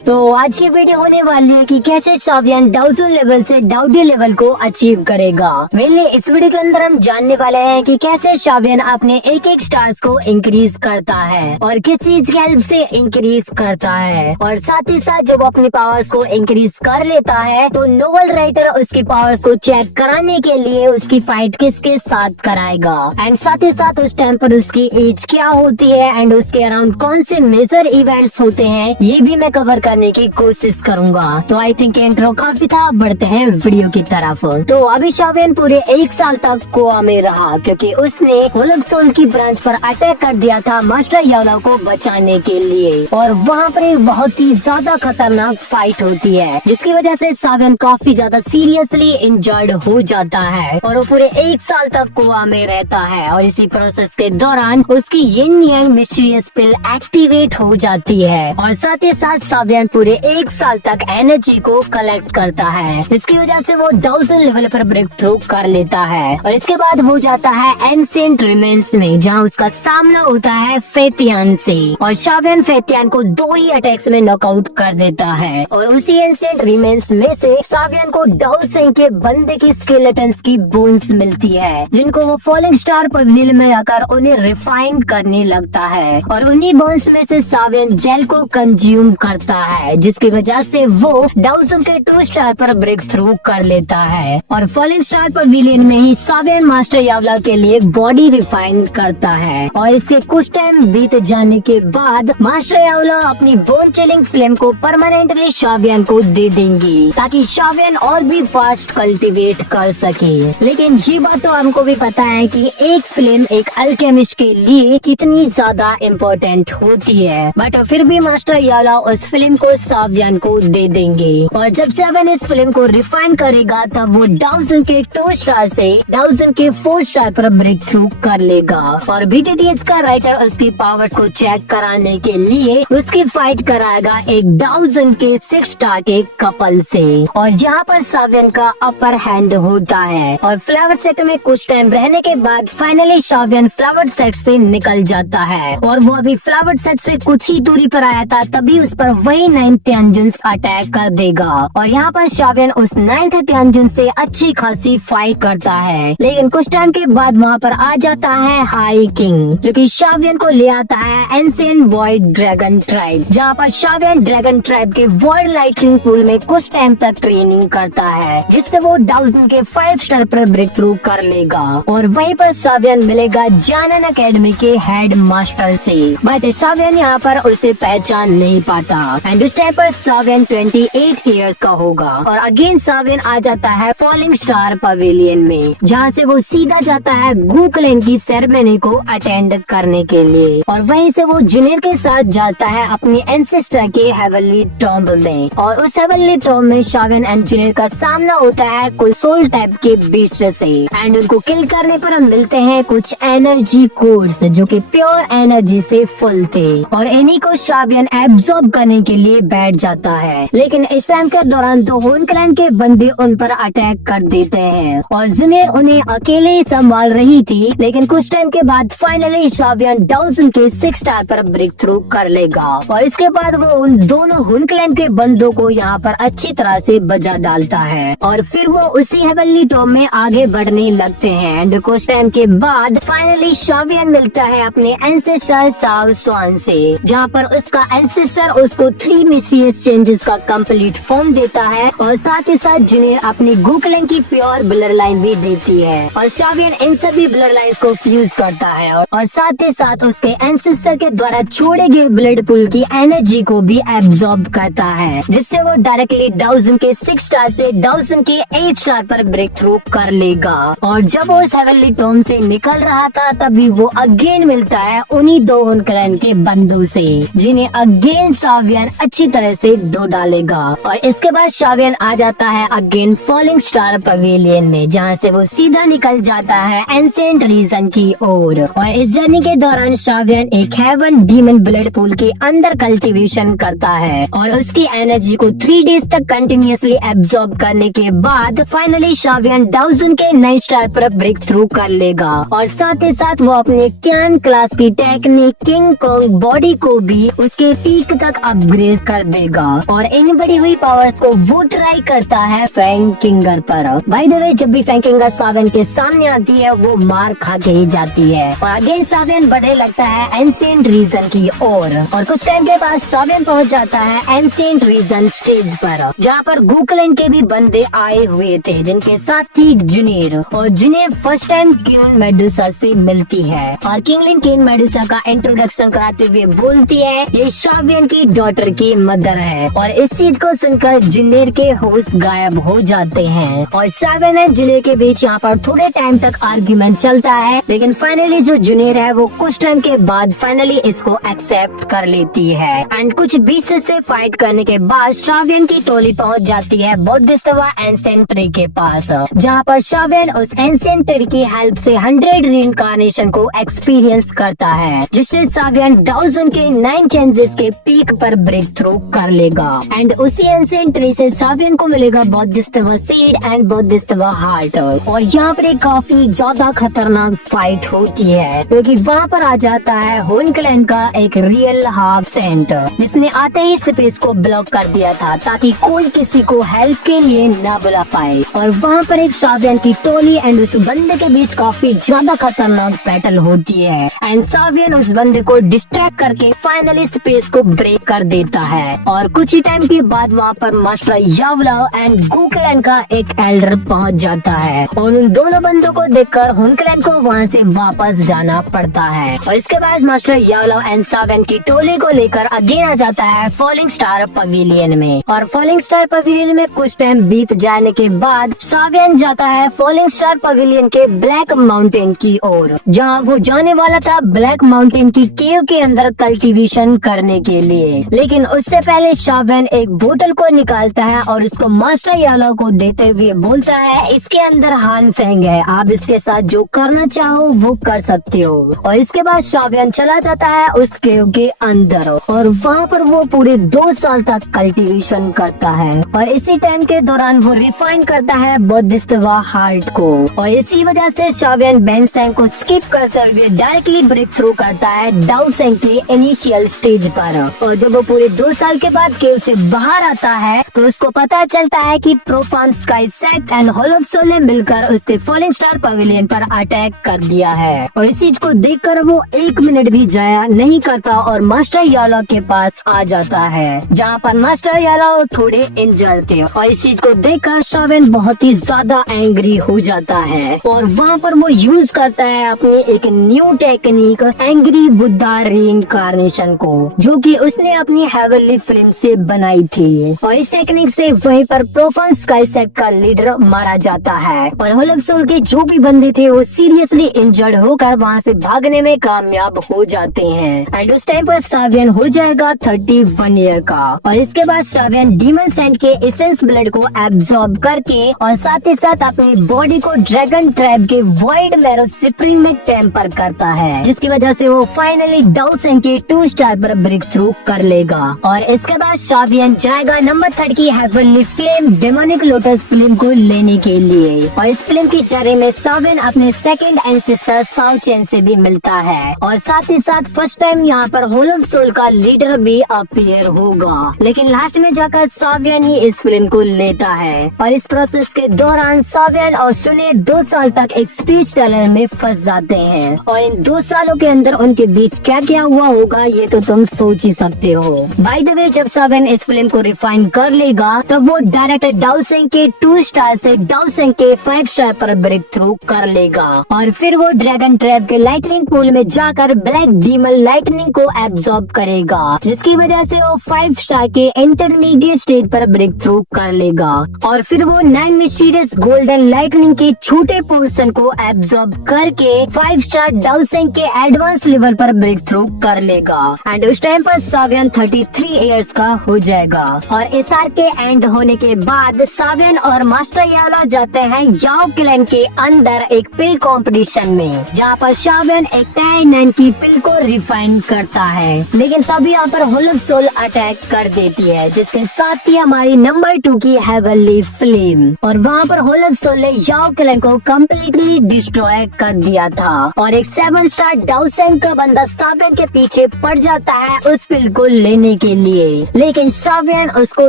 तो आज की वीडियो होने वाली है कि कैसे शावियन डाउजन लेवल से डाउडी लेवल को अचीव करेगा। मेनली इस वीडियो के अंदर हम जानने वाले हैं कि कैसे शावियन अपने एक एक स्टार्स को इंक्रीज करता है और किस चीज की हेल्प से इंक्रीज करता है, और साथ ही साथ जब वो अपनी पावर्स को इंक्रीज कर लेता है तो नोवेल राइटर उसकी पावर्स को चेक कराने के लिए उसकी फाइट किसके साथ कराएगा, एंड साथ ही साथ उस टाइम पर उसकी एज क्या होती है एंड उसके अराउंड कौन से मेजर इवेंट्स होते हैं, ये भी मैं कवर करने की कोशिश करूंगा। तो आई थिंक इंट्रो काफी था, बढ़ते हैं वीडियो की तरफ। तो अभी शावियन पूरे 1 साल तक गोवा में रहा क्योंकि उसने होलक सोल की ब्रांच पर अटैक कर दिया था मास्टर यावला को बचाने के लिए, और वहाँ पर एक बहुत ही ज्यादा खतरनाक फाइट होती है जिसकी वजह से शावियन काफी ज्यादा सीरियसली इंजर्ड हो जाता है और वो पूरे 1 साल तक गोवा में रहता है। और इसी प्रोसेस के दौरान उसकी यिन यांग मिस्टीरियस पिल एक्टिवेट हो जाती है और साथ ही साथ शावियन पूरे 1 साल तक एनर्जी को कलेक्ट करता है, जिसकी वजह से वो डाउजन लेवल पर ब्रेक थ्रू कर लेता है। और इसके बाद वो जाता है एंशिएंट रिमेन्स में जहाँ उसका सामना होता है फेतियान से, और शावियन फेतियान को 2 ही अटैक्स में नॉकआउट कर देता है। और उसी एंशिएंट रिमेन्स में से शावियन को डाउसेंग के बंदे की स्केलेटन्स की बोन्स मिलती है जिनको वो फॉलिंग स्टार पवेलियन में आकर उन्हें रिफाइन करने लगता है, और उन्हीं बोन्स में से शावियन जेल को कंज्यूम करता है जिसकी वजह से वो डाउजन के 2 स्टार पर ब्रेक थ्रू कर लेता है। और फॉलिंग स्टार पवेलियन में ही शावियन मास्टर यावला के लिए बॉडी रिफाइन करता है, और इसके कुछ टाइम बीत जाने के बाद मास्टर यावला अपनी बोन चिलिंग फ्लेम को परमानेंटली शावियन को दे देंगी ताकि शावियन और भी फास्ट कल्टीवेट कर सके। लेकिन ये बात तो हमको भी पता है कि एक फ्लेम एक अल्केमिस्ट के लिए कितनी ज्यादा इम्पोर्टेंट होती है, बट फिर भी मास्टर यावला उस फिल्म को शावियन को दे देंगे। और जब शावियन इस फिल्म को रिफाइन करेगा तब वो डाउजन के 2 स्टार से डाउजन के 4 स्टार पर ब्रेक थ्रू कर लेगा। और बीटीटीएच का राइटर उसकी पावर्स को चेक कराने के लिए उसकी फाइट कराएगा एक डाउजन के 6 स्टार के कपल से, और यहाँ पर शावियन का अपर हैंड होता है। और फ्लावर सेट में कुछ टाइम रहने के बाद फाइनली शावियन फ्लावर सेट से निकल जाता है, और वो अभी फ्लावर सेट से कुछ ही दूरी पर आया था तभी उस पर वही 9th तियानजिन अटैक कर देगा। और यहाँ पर शावियन उस 9th तियानजिन से अच्छी खासी फाइट करता है, लेकिन कुछ टाइम के बाद वहाँ पर आ जाता है हाई किंग जो कि शावियन को ले आता है एंशिएंट वॉइड ड्रैगन ट्राइब, जहाँ पर शावियन ड्रैगन ट्राइब के वॉइड लाइटनिंग पूल में कुछ टाइम तक ट्रेनिंग करता है जिससे वो डाउजन के 5 स्टार पर ब्रेक थ्रू कर लेगा। और वहीं पर शावियन मिलेगा जानन अकेडमी के हेड मास्टर से, बट शावियन यहाँ पर उसे पहचान नहीं पाता एंड उस टाइम पर शावियन 28 इयर्स का होगा। और अगेन शावियन आ जाता है फॉलिंग स्टार पवेलियन में जहाँ से वो सीधा जाता है गूकलेन की सेरेमनी को अटेंड करने के लिए, और वहीं से वो जूनियर के साथ जाता है अपनी एंसेस्टर के हेवनली टॉम्ब में। और उस हेवनली टॉम्ब में शावियन एंड जूनियर का सामना होता है कोई सोल टाइप के बीस्ट से, एंड उनको किल करने पर हम मिलते हैं कुछ एनर्जी कोर्स जो कि प्योर एनर्जी से फुल थे, और इन्हीं को शावियन एब्जॉर्ब करने के लिए बैठ जाता है। लेकिन इस टाइम के दौरान तो हुन क्लैन के बंदे उन पर अटैक कर देते हैं और जूनियर उन्हें अकेले ही संभाल रही थी, लेकिन कुछ टाइम के बाद फाइनली शावियन डाउजन के 6 स्टार पर ब्रेक थ्रू कर लेगा, और इसके बाद वो उन दोनों हुन क्लैन के बंदों को यहाँ पर अच्छी तरह से बजा डालता है, और फिर वो उसी हेवनली टॉम्ब में आगे बढ़ने लगते हैं। एंड कुछ टाइम के बाद फाइनली शावियन मिलता है अपने एंसेस्टर साव स्वान से, जहाँ पर उसका एंसेस्टर उसको 3 मिस्टीरियस चेंजेस का कंप्लीट फॉर्म देता है, और साथ ही साथ जूनियर अपनी गूकलेन की प्योर ब्लड लाइन भी देती है, और शावियन इन सभी ब्लड लाइन्स को फ्यूज करता है और साथ ही साथ उसके एंसेस्टर के द्वारा छोड़े गए ब्लड पूल की एनर्जी को भी एब्जॉर्ब करता है, जिससे वो डायरेक्टली डाउजन के 6 स्टार से डाउजन के 8 स्टार पर ब्रेक थ्रू कर लेगा। और जब वो उस हेवनली टॉम्ब से निकल रहा था तभी वो अगेन मिलता है उन्हीं 2 हुन क्लैन के बंदों से, जिन्हें अगेन शावियन अच्छी तरह से धो डालेगा। और इसके बाद शावियन आ जाता है अगेन फॉलिंग स्टार पवेलियन में, जहाँ से वो सीधा निकल जाता है एंशिएंट रीजन की ओर। और इस जर्नी के दौरान शावियन एक हेवन डीमन ब्लड पूल के अंदर कल्टीवेशन करता है, और उसकी एनर्जी को 3 डेज तक कंटिन्यूअसली एब्जॉर्ब करने के बाद फाइनली शावियन डाउजन के 9 स्टार पर ब्रेक थ्रू कर लेगा। और साथ ही साथ वो अपने 10 क्लास की टेक्निक किंग कॉन्ग बॉडी को भी उसके पीक तक अपग्रेड फेस कर देगा और इन बढ़ी हुई पावर्स को वो ट्राई करता है फैंग किंगर पर। बाय द वे, जब भी फैंग किंगर सावियन के सामने आती है वो मार खा के ही जाती है और अगेन सावियन बढ़ने लगता है एंशिएंट रीजन की ओर और कुछ टाइम के बाद सावियन पहुंच जाता है एंशिएंट रीजन स्टेज पर, जहाँ पर गूकलैंड के भी बंदे आए हुए थे जिनके साथ थी जुनेर। और Juner first time queen Medusa से मिलती है और किंगलिन क्वीन मेडुसा का इंट्रोडक्शन कराते हुए बोलती है ये सावियन की डॉटर की मदर है और इस चीज को सुनकर जुनेर के होश गायब हो जाते हैं और सावियन और जुनेर के बीच यहाँ पर थोड़े टाइम तक आर्ग्यूमेंट चलता है, लेकिन फाइनली जो जुनेर है वो कुछ टाइम के बाद फाइनली इसको एक्सेप्ट कर लेती है एंड कुछ बीच से फाइट करने के बाद सावियन की टोली पहुंच जाती है बौद्धिस्तवा एंशिएंट ट्री के पास, जहाँ पर सावियन उस एंशिएंट ट्री की हेल्प से 100 रीइंकार्नेशन को एक्सपीरियंस करता है, जिससे सावियन डाउजन के 9 चेंजेस के पीक पर ब्रेक थ्रू कर लेगा एंड उसी एंशिएंट ट्री से सावियन को मिलेगा बौद्धिस्तवा सीड एंड बौद्धिस्तवा हार्ट। और यहाँ पर एक काफी ज्यादा खतरनाक फाइट होती है क्योंकि वहाँ पर आ जाता है होनक्लैंड का एक रियल हाफ सेंट, जिसने आते ही स्पेस को ब्लॉक कर दिया था ताकि कोई किसी को हेल्प के लिए न बुला पाए। और वहाँ पर एक सावियन की टोली एंड उस बंदे के बीच काफी ज्यादा खतरनाक बैटल होती है एंड सावियन उस बंदे को डिस्ट्रैक्ट करके फाइनली स्पेस को ब्रेक कर देता है। और कुछ ही टाइम के बाद वहाँ पर मास्टर यावलाओ एंड गूकलैंड का एक एल्डर पहुँच जाता है और उन दोनों बंदों को देखकर होनक्लैंड को वहाँ से वापस जाना पड़ता है। और इसके बाद मास्टर यावलाओ एंड सावियन की टोली को लेकर अगेन आ जाता है फॉलिंग स्टार पवेलियन में और फॉलिंग स्टार पवेलियन में कुछ टाइम बीत जाने के बाद सावियन जाता है फॉलिंग स्टार पवेलियन के ब्लैक माउंटेन की ओर, जहाँ वो जाने वाला था ब्लैक माउंटेन की केव के अंदर कल्टीवेशन करने के लिए। लेकिन उससे पहले सावियन एक बोतल को निकालता है और उसको मास्टर यावलाओ को देते हुए बोलता है इसके अंदर हान फेंग है, आप इसके साथ जो करना चाहो वो कर सकते हो। और इसके बाद सावियन चला जाता है उस केव के अंदर और वहाँ पर वो पूरे 2 साल तक कल्टीवेशन करता है और इसी टाइम के दौरान वो रिफाइन करता है बौद्धिस्तवा हार्ट को और इसी वजह से सावियन बेंसेंग को स्किप करते हुए डायरेक्टली ब्रेक थ्रू करता है डाउसेंग के इनिशियल स्टेज पर। और जब वो पूरे 2 साल के बाद केव से बाहर आता है तो उसको पता चलता है कि profane sky sect and hall of soul ने मिलकर उससे फॉलिंग स्टार पवेलियन पर अटैक कर दिया है और इस चीज को देखकर वो 1 मिनट भी जाया नहीं करता और मास्टर यावलाओ के पास आ जाता है, जहाँ पर मास्टर यावलाओ थोड़े इंजर्ड थे और इस चीज को देखकर सावियन बहुत ही ज्यादा एंग्री हो जाता है और वहाँ पर वो यूज करता है अपनी एक new technique angry Buddha reincarnation को, जो कि उसने अपनी हेवनली फिल्म से बनाई थी। और इस टेक्निक से वहीं पर प्रोफान स्काई सेक्ट का लीडर मारा जाता है और हॉल ऑफ सोल के जो भी बंदे थे वो सीरियसली इंजर्ड होकर वहाँ से भागने में कामयाब हो जाते हैं एंड उस टाइम पर सावियन हो जाएगा 31 ईयर का। और इसके बाद सावियन डीमन सेंट के एसेंस ब्लड को एब्जॉर्ब करके और साथ ही साथ अपनी बॉडी को ड्रैगन ट्रैप के वॉइड मैरो स्प्रिंग में टेम्पर करता है, जिसकी वजह से वो फाइनली डाउसेंग के 2 स्टार पर ब्रेक थ्रू कर लेगा। और इसके बाद सावियन जाएगा नंबर 3 की heavenly flame demonic lotus film को लेने के लिए और इस फिल्म की जर्नी में सावियन अपने सेकंड एंसेस्टर साओ चेन से भी मिलता है और साथ ही साथ फर्स्ट टाइम यहाँ पर हॉल ऑफ सोल का लीडर भी अपीयर होगा, लेकिन लास्ट में जाकर सावियन ही इस फिल्म को लेता है। और इस प्रोसेस के दौरान सावियन और सुनील 2 साल तक एक स्पीच टनल में फंस जाते हैं और इन 2 सालों के अंदर उनके बीच क्या क्या हुआ होगा ये तो तुम सोच ही सकते हो। बाय द वे, जब सावियन इस फिल्म को रिफाइन कर लेगा तब वो डायरेक्टर डाउसेंग के 2 स्टार से डाउसेंग के 5 स्टार पर ब्रेक थ्रू कर लेगा और फिर वो ड्रैगन ट्रैप के लाइटनिंग पूल में जाकर ब्लैक डीमन लाइटनिंग को एब्जॉर्ब करेगा, जिसकी वजह से वो 5 स्टार के इंटरमीडिएट स्टेज पर ब्रेक थ्रू कर लेगा और फिर वो 9 मिस्टीरियस गोल्डन लाइटनिंग के छोटे पोर्शन को एब्जॉर्ब करके 5 स्टार डाउसेंग के एडवांस लेवल पर ब्रेक थ्रू कर लेगा एंड उस टाइम पर सावियन 33 इयर्स का हो जाएगा। और एसआर के एंड होने के बाद सावियन और मास्टर यावलाओ जाते हैं याओ क्लैन के अंदर एक पिल कंपटीशन में, जहाँ पर सावियन एक टाइनन की पिल को रिफाइन करता है, लेकिन तभी यहाँ पर हॉल ऑफ सोल अटैक कर देती है, जिसके साथ ही हमारी नंबर 2 की हेवनली फ्लेम और वहाँ पर हॉल ऑफ सोल ने याओ क्लैन को कम्प्लीटली डिस्ट्रॉय कर दिया था और एक 7 स्टार डाउसेंग का बंदा सावियन के पीछे पड़ जाता है उस पिल को लेने करने के लिए, लेकिन शावियन उसको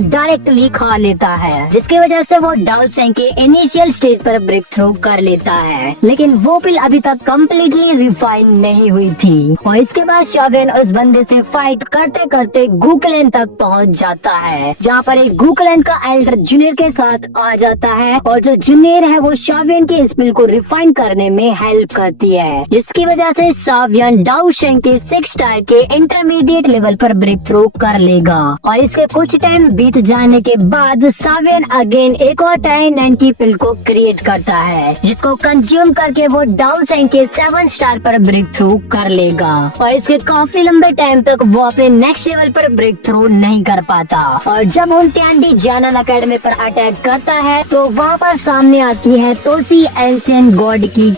डायरेक्टली खा लेता है, जिसकी वजह से वो डाउ सेंग के इनिशियल स्टेज पर ब्रेक थ्रू कर लेता है। लेकिन वो पिल अभी तक कम्प्लीटली रिफाइन नहीं हुई थी और इसके बाद शावियन उस बंदे से फाइट करते करते गुकलेन तक पहुंच जाता है, जहाँ पर एक गुकलेन का एल्डर जूनियर के साथ आ जाता है और जो जूनियर है वो शावियन के इस पिल को रिफाइन करने में हेल्प करती है, जिसकी वजह से शावियन डाउ सेंग के 6 स्टार के इंटरमीडिएट लेवल पर ब्रेक थ्रू कर लेगा। और इसके कुछ टाइम बीत जाने के बाद शावियन अगेन एक और टाइन की पिल को क्रिएट करता है, जिसको कंज्यूम करके वो डाउ सेंग के 7 स्टार पर ब्रेक थ्रू कर लेगा और इसके काफी लंबे टाइम तक वो अपने नेक्स्ट लेवल पर ब्रेक थ्रू नहीं कर पाता। और जब हुंटियांडी जानन अकेडमी पर अटैक करता है तो वहाँ पर सामने आती है तोसी एंशिएंट गॉड की,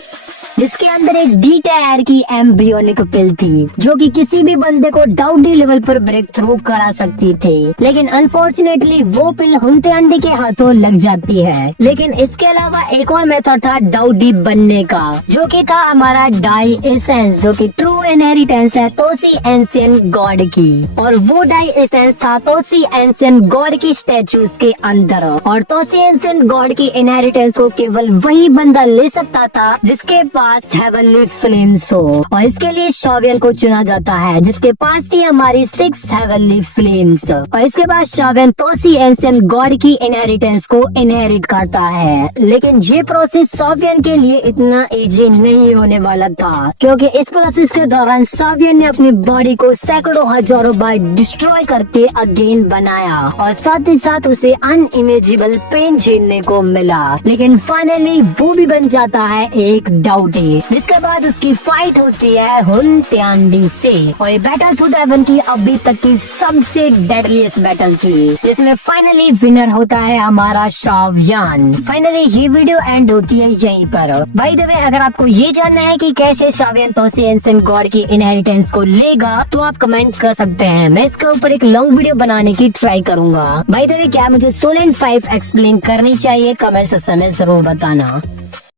जिसके अंदर एक डी टायर की एम्ब्रियोनिक पिल थी, जो कि किसी भी बंदे को डाउ डी लेवल पर ब्रेक थ्रू करा सकती थी। लेकिन अनफॉर्चुनेटली वो पिल हुंटियांडी के हाथों लग जाती है। लेकिन इसके अलावा एक और मेथड था डाउ डी बनने का, जो कि था हमारा डाई एसेंस, जो कि ट्रू इनहेरिटेंस है तोसी एंशिएंट गॉड की। और वो डाई एसेंस था तोसी एंशिएंट गॉड की स्टेचूज के अंदर, और तोसी एंशिएंट गॉड की इनहेरिटेंस को केवल वही बंदा ले सकता था जिसके पास हेवनली फ्लेम्स हो। और इसके लिए शावियन को चुना जाता है, जिसके पास थी हमारी 6 हेवनली फ्लेम्स। और इसके बाद शावियन तोसी एंशिएंट गॉड की इनहेरिटेंस को इनहेरिट करता है। लेकिन ये प्रोसेस शावियन के लिए इतना इजी नहीं होने वाला था, क्योंकि इस प्रोसेस के दौरान शावियन ने अपनी बॉडी को सैकड़ों हजारों बार डिस्ट्रॉय करके अगेन बनाया और साथ ही साथ उसे अनइमेजिबल पेन झेलने को मिला। लेकिन फाइनली वो भी बन जाता है एक डाउ डी, जिसके बाद उसकी फाइट होती है हुंटियांडी से। और ये बैटल 2011 की अभी तक की सबसे डेडलीस्ट बैटल थी, जिसमें फाइनली विनर होता है हमारा शावियन। फाइनली ये वीडियो एंड होती है यहीं पर। बाय द वे, अगर आपको ये जानना है कि कैसे शावियन तोसी एंशिएंट गॉड की इनहेरिटेंस को लेगा तो आप कमेंट कर सकते हैं, मैं इसके ऊपर एक लॉन्ग वीडियो बनाने की ट्राई करूंगा। बाय द वे, क्या मुझे सोल एंड 5 एक्सप्लेन करनी चाहिए? कमेंट सेक्शन में जरूर बताना।